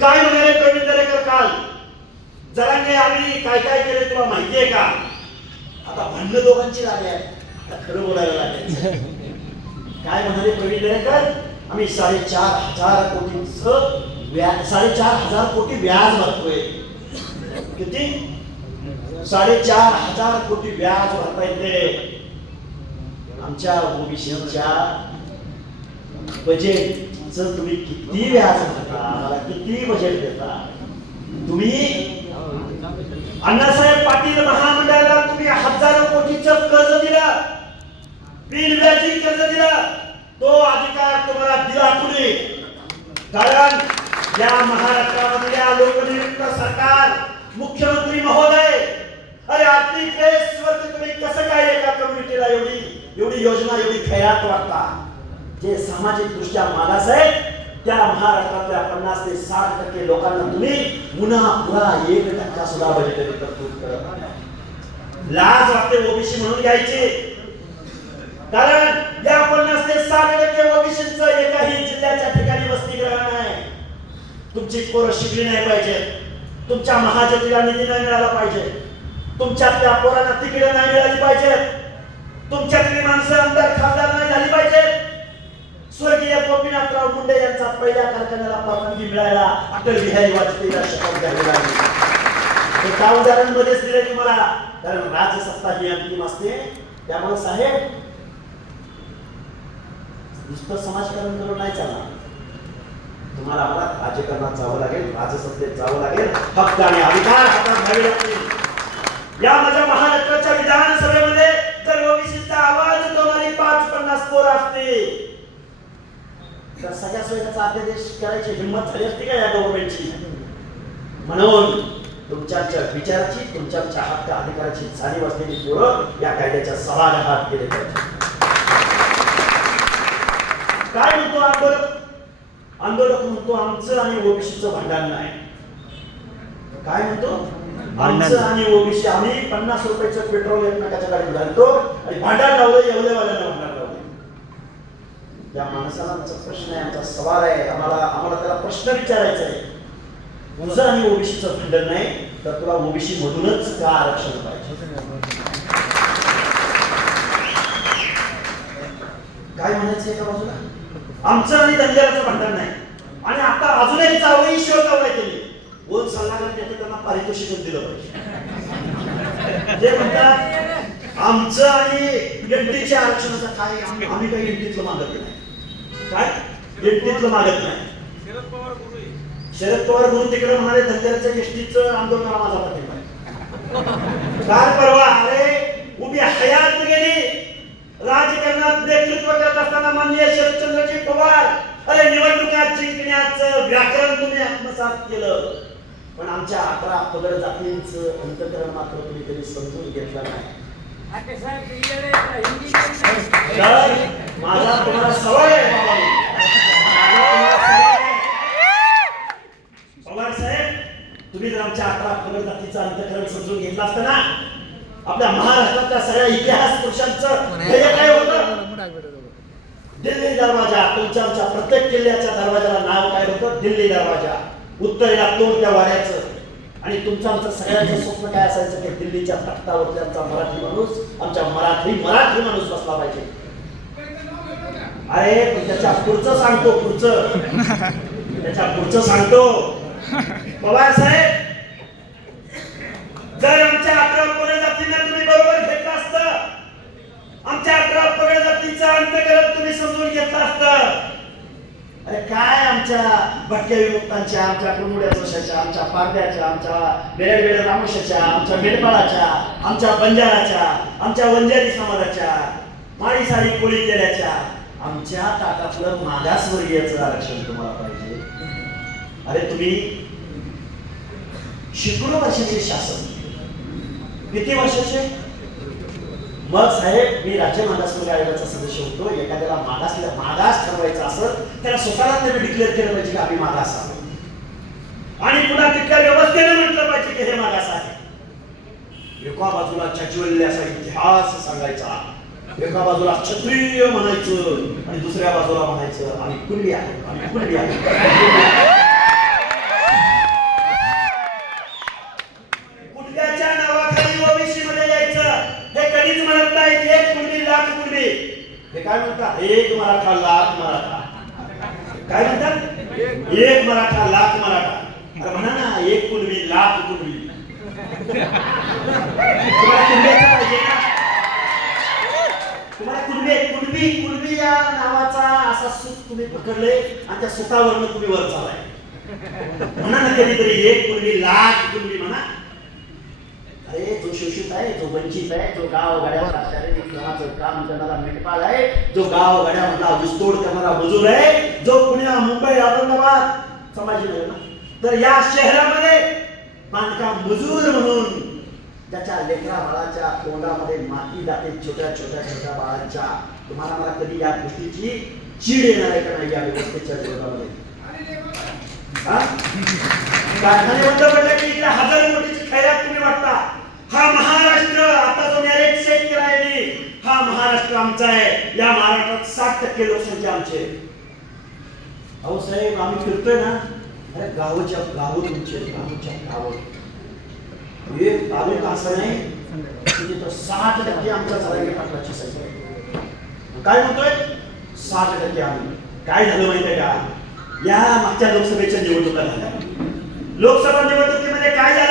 काय म्हणाले प्रवीण दरेकर काल? जरांगे आम्ही काय काय केले तुला माहितीये का? आता भांडण दोघांची झाली आहे, आता खरं बोलायला लागेल. काय म्हणाले प्रवीण दरेकर? आम्ही 4,500 कोटींचं 4,500 कोटी व्याज भरतोय. किती? 4,500 कोटी व्याज भरता येते. आमच्या ओबीसीच्या बजेटचं तुम्ही किती व्याज भरता? आम्हाला किती बजेट देता? तुम्ही अण्णासाहेब पाटील महामंडळाला तुम्ही हजारो कोटीचं कर्ज दिलं, बिनव्याजी कर्ज दिलं. तो अधिकार तुम्हाला दिला कुणी? कारण या महाराष्ट्रामधल्या लोकनियुक्त सरकार, मुख्यमंत्री महोदय, अरे आर्थिक बेसवरती तुम्ही कसं काय एका कम्युनिटीला एवढी योजना, एवढी खैरात वाटता? जे सामाजिक दृष्ट्या मागास आहेत त्या महाराष्ट्रातल्या 50 ते 60% लोकांना तुम्ही पुन्हा 1% सुद्धा बजेटरी तरतूद करत नाही. लाज वाटते ओबीसी म्हणून घ्यायची. कारण या 50 ते 60% ओबीसीचं एकाही जिल्ह्याच्या ठिकाणी वसतिगृह नाही. तुमची पोरं शिकली नाही पाहिजे, तुमच्या महाज्योतीला निधी नाही मिळाला पाहिजे, तुमच्यातल्या पोरांना तिकीट नाही मिळाली पाहिजे, तुमच्यातली माणसं आमदार खासदार नाही झाली पाहिजे. स्वर्गीय गोपीनाथराव मुंडे यांचा पहिल्या कारखान्याला परवानगी मिळायला अटल बिहारी वाजपेयीला शपथ घ्यावी लागली. एका उदाहरणामध्येच दिले तुम्हाला. कारण राजसत्ता ही अंतिम असते. त्यामुळे साहेब नुसतं समाजकारण करून नाही चालणार. तुम्हाला आम्हाला राजकारणात जावं लागेल, राजसत्तेत जावं लागेल, हक्क आणि अधिकार हातात घ्यावे लागतील. या माझ्या महाराष्ट्राच्या विधानसभेमध्ये जर ओबीसीचा आवाज उठवणारी 5-50 पोरं असते तर सगळ्या सोयीचा अध्यादेश करायची हिंमत झाली असते का या गव्हर्नमेंटची? म्हणून तुमच्या विचाराची, तुमच्या हक्क अधिकाराची जाणीव असलेली पोरं या कायद्याच्या सभागृहात गेले पाहिजे. काय म्हणतो आंदोलक? आंदोलक म्हणतो आमचं आणि ओबीसीचं भांडण नाही. काय म्हणतो? आमचं आणि ओबीसी, आम्ही 50 रुपयाचं पेट्रोल एकमेकाच्या गाडीत घालतो आणि भांडण लावलं, एवढेवाल्यांना भांडण लावलं. त्या माणसाला आमचा प्रश्न आहे, आमचा सवाल आहे. आम्हाला त्याला प्रश्न विचारायचा आहे. तुझं आणि ओबीसीचं भांडण नाही तर तुला ओबीसी मधूनच का आरक्षण पाहिजे? काय म्हणायचं एका बाजूला? आमचं आणि धनगराचं भांडण नाही, आणि आता अजूनही जावई शिवकावला केली. कोण सल्लागार देते त्यांना पारितोषिक दिलं पाहिजे. जे म्हणतात आमचं आणि एनटीच्या आरक्षणाचं काय, आम्ही काही एनटीतलं मागत नाही. काय एनटीतलं मागत नाही. शरद पवार गुरु तिकडे म्हणाले धनगराच्या एसटीचं आंदोलनाला माझा पाठिंबा आहे. काल परवा अरे उभी हयात गेली राजकारणात नेतृत्व करत असताना माननीय शरदचंद्रजी पवार, अरे निवडणुकात जिंकण्याचं व्याकरण तुम्ही आत्मसात केलं, पण आमच्या 11 पगड जातींचं अंतकरण मात्र तुम्ही कधी समजून घेतलं नाही. माझा तुम्हाला सवय आहे पवार साहेब, तुम्ही जर आमच्या 11 पगड जातीचं अंतकरण समजून घेतलं असतं ना, आपल्या महाराष्ट्रातल्या सगळ्या इतिहास पुरुषांचं ध्येय काय होतं? दिल्ली दरवाजा. तुमच्या आमच्या प्रत्येक किल्ल्याच्या दरवाजाला नाव काय होतं? दिल्ली दरवाजा. उत्तरेला तोड त्या वाड्याचं. आणि तुमचं आमचं सगळ्यांचं स्वप्न काय असायचं की दिल्लीच्या तख्तावरती आमचा मराठी माणूस, आमच्या मराठी माणूस बसला पाहिजे. अरे त्याच्या पुढचं सांगतो, त्याच्या पुढचं सांगतो. पवार साहेब, जर आमच्या 11 पगड जातींना तुम्ही बरोबर घेतलं असतं, आमच्या 11 पगड जातीचं अंतकरण तुम्ही समजून घेतलं असतं, अरे काय आमच्या भटक्या विमुक्तांच्या, आमच्या कुरमुड्या जोशाच्या, आमच्या पारड्याच्या, आमच्या बेड रामोशाच्या, आमच्या मेडपाळाच्या, आमच्या बंजाराच्या, आमच्या वंजारी समाजाच्या, माळी साडी कोळी केल्याच्या, आमच्या ताटातलं मागासवर्गीयाचं आरक्षण तुम्हाला पाहिजे. अरे तुम्ही शेकडो वर्षाचे शासन, किती वर्षाचे? मग साहेब, मी राज्य मागासवर्ग आयोगाचा सदस्य होतो. एखाद्याला मागास ठरवायचा असेल त्याला स्वतःला त्यांनी डिक्लेअर केलं पाहिजे की आम्ही मागास आहोत, आणि पुन्हा तिथल्या व्यवस्थेने म्हटलं पाहिजे की हे मागास आहे. एका बाजूला चचवल्ले असा इतिहास सांगायचा, एका बाजूला क्षत्रिय म्हणायचं आणि दुसऱ्या बाजूला म्हणायचं आम्ही कुणबी आहे, आम्ही कुणबी आहे. एक मराठा लाख मराठा. अरे म्हणा ना, एक कुणबी लाख कुणबी. तुम्हाला कुणब्याचं पाहिजे का? तुम्हाला कुणबी कुणबी या नावाचा असा सुख तुम्ही पकडले आणि त्या सुखावरनं तुम्ही वर चालाय. म्हणा ना कधीतरी एक कुणबी लाख कुणबी म्हणा. अरे जो शोषित आहे, जो वंचित आहे, जो गाव गाड्याचा शारीरिक श्रमाचं काम करणारा मेंढपाळ आहे, जो गाव गाड्यामधला ऊसतोड करणारा मजूर आहे, जो पुणे मुंबई औरंगाबाद समाज आहे ना, तर या शहरामध्ये बांधकाम मजूर म्हणून त्याच्या लेकरा बाळाच्या तोंडामध्ये माती जाते, छोट्या छोट्या छोट्या बाळांच्या. तुम्हाला मला कधी या गोष्टीची चीड येणार आहे का नाही या व्यवस्थेच्या विरोधामध्ये? कारखाने बंद पडले की इकडे हजारो कोटीची खैरात तुम्ही वाटता. हा महाराष्ट्र आता जो नॅरेट सेट केला आहे, हा महाराष्ट्र आमचा आहे. या महाराष्ट्रात 60% लोकसंख्या आमची आहे. अहो साहेब, आम्ही फिरतोय ना, अरे गावच्या गाव तुमचे, गावच्या गाव. एक तालुका असं नाही की तिथं 60% आमच्या जरांगे पाटलाची संख्या. काय म्हणतोय? 60% आम्ही. काय झालं माहितीये का? या मागच्या लोकसभेच्या निवडणुका झाल्या. लोकसभा निवडणुकीमध्ये काय झालं?